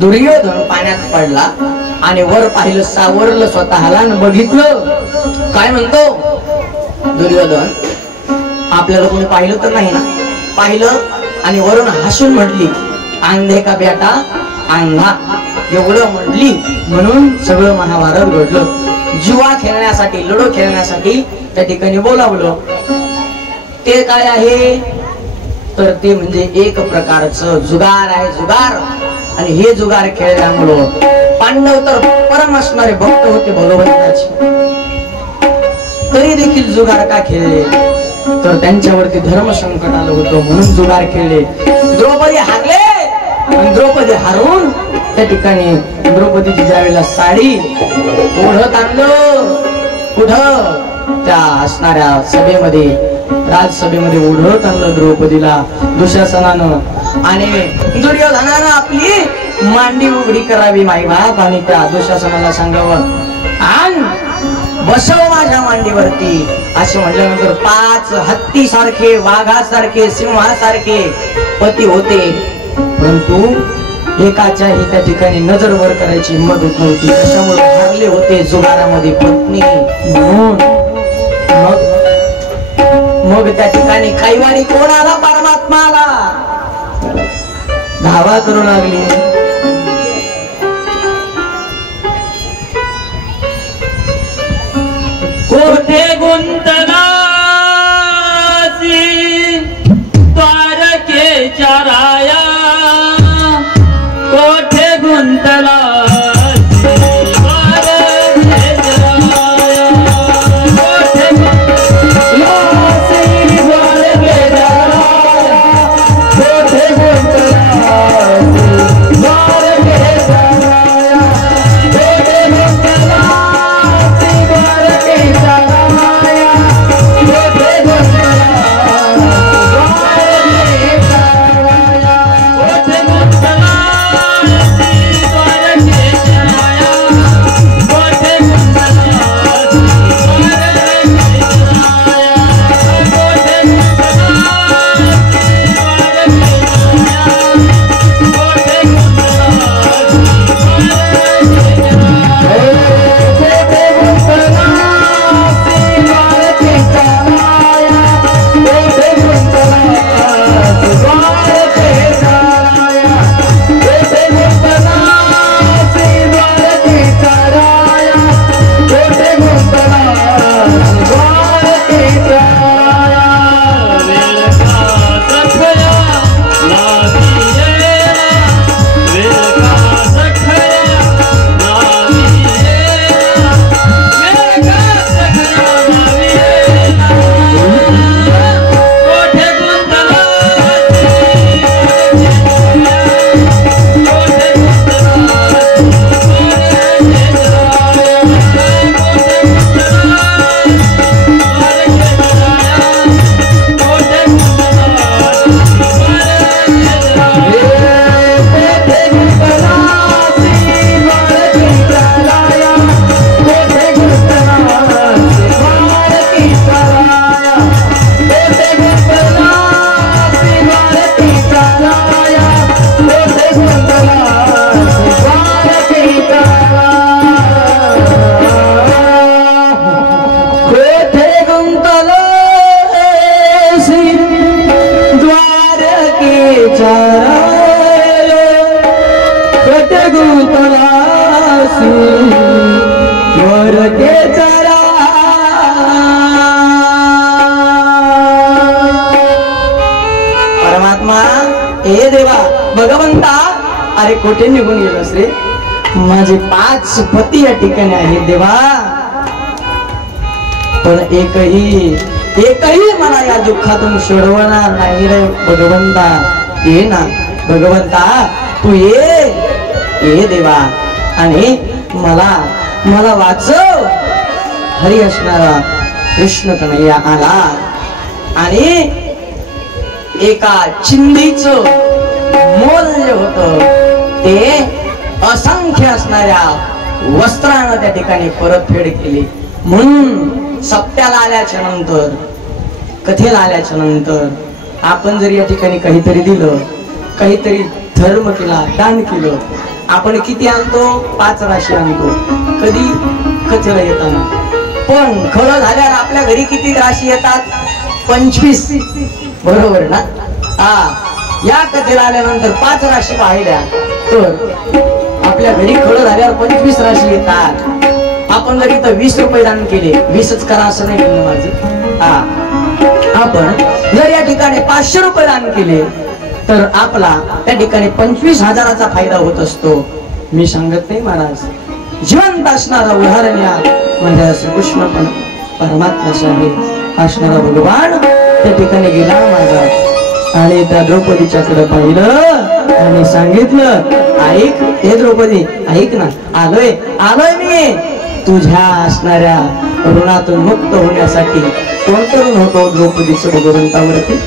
दुर्योधन पाण्यात पडला आणि वर पाहिलं, सावरलं स्वतःला आणि बघितलं. काय म्हणतो दुर्योधन, आपल्याला कोणी पाहिलं तर नाही ना? पाहिलं आणि वरून हसून म्हटली, अंधे का बेटा अंधा, एवढं म्हटली. म्हणून सगळं महाभारत घडलं. जुवा खेळण्यासाठी, लुडो खेळण्यासाठी त्या ठिकाणी बोलावलं. ते काय आहे तर ते म्हणजे एक प्रकारचं जुगार आहे, जुगार. आणि हे जुगार खेळल्यामुळं पांडव तर परम असणारे भक्त होते भगवंताचे, तरी देखील जुगार का खेळले तर त्यांच्यावरती धर्म संकट आलं होतं म्हणून जुगार खेळले. द्रौपदी हारले. द्रौपदी हारून त्या ठिकाणी द्रौपदीची ज्यावेळेला साडी ओढत आणलं, कुठं त्या असणाऱ्या सभेमध्ये, राजसभेमध्ये ओढत आणलं द्रौपदीला दुःशासनानं. आणि दुर्योधनानं आपली मांडी उघडी करावी माई बाप आणि त्या दुःशासनाला सांगावं, आण बसव माझ्या मांडीवरती. असे म्हटल्यानंतर 5 हत्ती सारखे, वाघासारखे, सिंहासारखे पती होते, परंतु एकाच्याही त्या ठिकाणी नजर वर करायची हिंमत होत नव्हती. कशामुळे हारले होते जुगारामध्ये पत्नी म्हणून. मग त्या ठिकाणी कैवारी कोण आला? परमात्मा आला. धावा करू लागली. कोठे गुंतला द्वारकेच्या राया, कोठे गुंतला भगवंता, अरे कुठे निघून गेलोस रे? माझे 5 पती या ठिकाणी आहेत देवा, पण एकही मला या दुःखातून सोडवणार नाही रे भगवंता. ये ना भगवंता, तू ये देवा आणि मला वाचव. हरी असणारा कृष्ण कन्हैया आला आणि एका चिंधीचं मोल होत ते असंख्य असणाऱ्या वस्त्रानं त्या ठिकाणी परतफेड केली. म्हणून सप्त्याला आल्याच्या नंतर, कथेला आल्याच्या नंतर आपण जर या ठिकाणी काहीतरी दिलं, काहीतरी धर्म केला, दान केलं, आपण किती आणतो? 5 राशी आणतो, कधी कचरा येताना. पण खरं झाल्यावर आपल्या घरी किती राशी येतात? 25. बरोबर ना? या कथेला आल्यानंतर 5 राशी पाहिल्या तर आपल्या घरी खरं झाल्यावर 25 राशी येतात. आपण जर इथं 20 रुपये दान केले, 20च करा असं नाही म्हणणं माझं. आपण जर या ठिकाणी 500 रुपये दान केले तर आपला त्या ठिकाणी 25,000चा फायदा होत असतो. मी सांगत नाही महाराज, जिवंत असणारा उदाहरण या माझ्या श्रीकृष्ण पण परमात्म्याचे आहे. असणारा भगवान त्या ठिकाणी गेला महाराज आणि त्या द्रौपदीच्याकडे पाहिलं आणि सांगितलं, ऐक हे द्रौपदी, ऐक ना, आलोय मी तुझ्या असणाऱ्या ऋणातून मुक्त होण्यासाठी. कोणतं ऋण होतो द्रौपदीचं भगवंतावरती?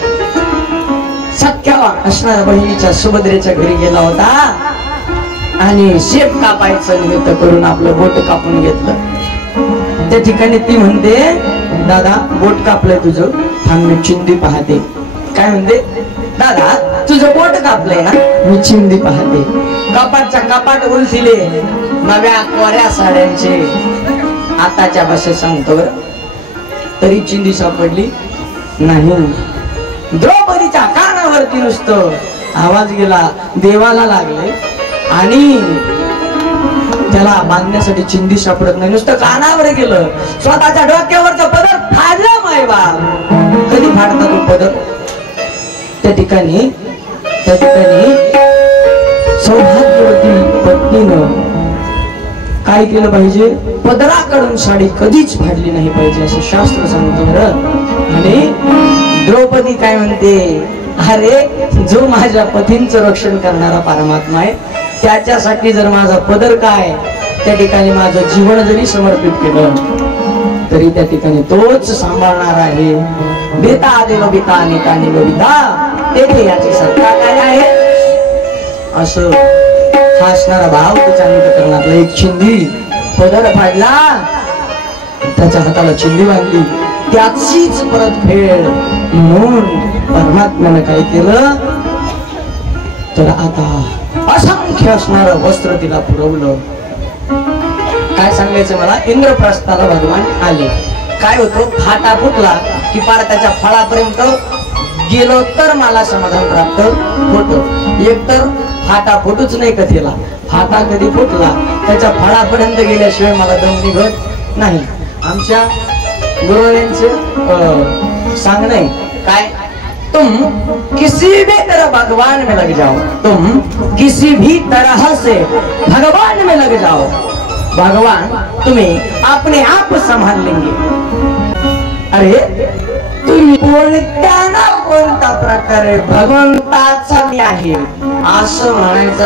सख्या असणाऱ्या बहिणीच्या सुभद्रेच्या घरी गेला होता आणि शेप कापायचं निमित्त करून आपलं बोट कापून घेतलं. त्या ठिकाणी ती म्हणते, दादा बोट कापलंय तुझं, थांब मी चिंदी पाहते. काय म्हणते? दादा तुझं बोट कापलंय ना, मी चिंदी पाहते. कपाटच्या कपाट उलथिले नव्या कोऱ्या साड्यांचे. आताच्या भाषेत सांगतो बरं, तरी चिंदी सापडली नाही. द्रौपदीच्या कानावरती नुसतं आवाज गेला, देवाला लागले आणि त्याला बांधण्यासाठी चिंदी सापडत नाही, नुसतं कानावर गेलं. स्वतःच्या डोक्यावरचा पदर फाडला मायबा. कधी फाडता तो पदर? त्या ठिकाणी सौभाग्यवती पत्नीनं काय केलं पाहिजे? पदराकडून साडी कधीच फाडली नाही पाहिजे असं शास्त्र सांगतो. आणि द्रौपदी काय म्हणते, अरे जो माझ्या पतींचं रक्षण करणारा परमात्मा आहे त्याच्यासाठी जर माझा पदर काय त्या ठिकाणी माझं जीवन जरी समर्पित केलं तरी त्या ठिकाणी तोच सांभाळणार आहे. बेता देव बिता नेता निविता तेथे याची सत्ता काय आहे असं असणारा भाव त्याच्या अंतःकरणातला. एक चिंदी पदर फाडला, त्याच्या हाताला चिंदी बांधली, त्याचीच परत फेड म्हणून परमात्म्यानं काय केलं तर आता असंख्य असणारं वस्त्र तिला पुरवलं. काय सांगायचं मला? इंद्रप्रस्थाला भगवान आले. काय होतो? फाटा फुटला की पार त्याच्या फळापर्यंत गेलो तर मला समाधान प्राप्त होतं. एक तर फाटा फुटूच नाही कथेला. फाटा कधी फुटला त्याच्या फळापर्यंत गेल्याशिवाय मला दम निघत नाही. आमच्या गुरुवारांचे सांगणं आहे काय, तुम किसी भी तरह भगवान में लग जाओ, तुम किसी भी तरह से भगवान में लग जाओ, भगवान तुम्हें अपने आप संभाल लेंगे. अरे तुम्ही कोणत्या ना कोणत्या प्रकारे भगवंताचा मी आहे असं म्हणायचं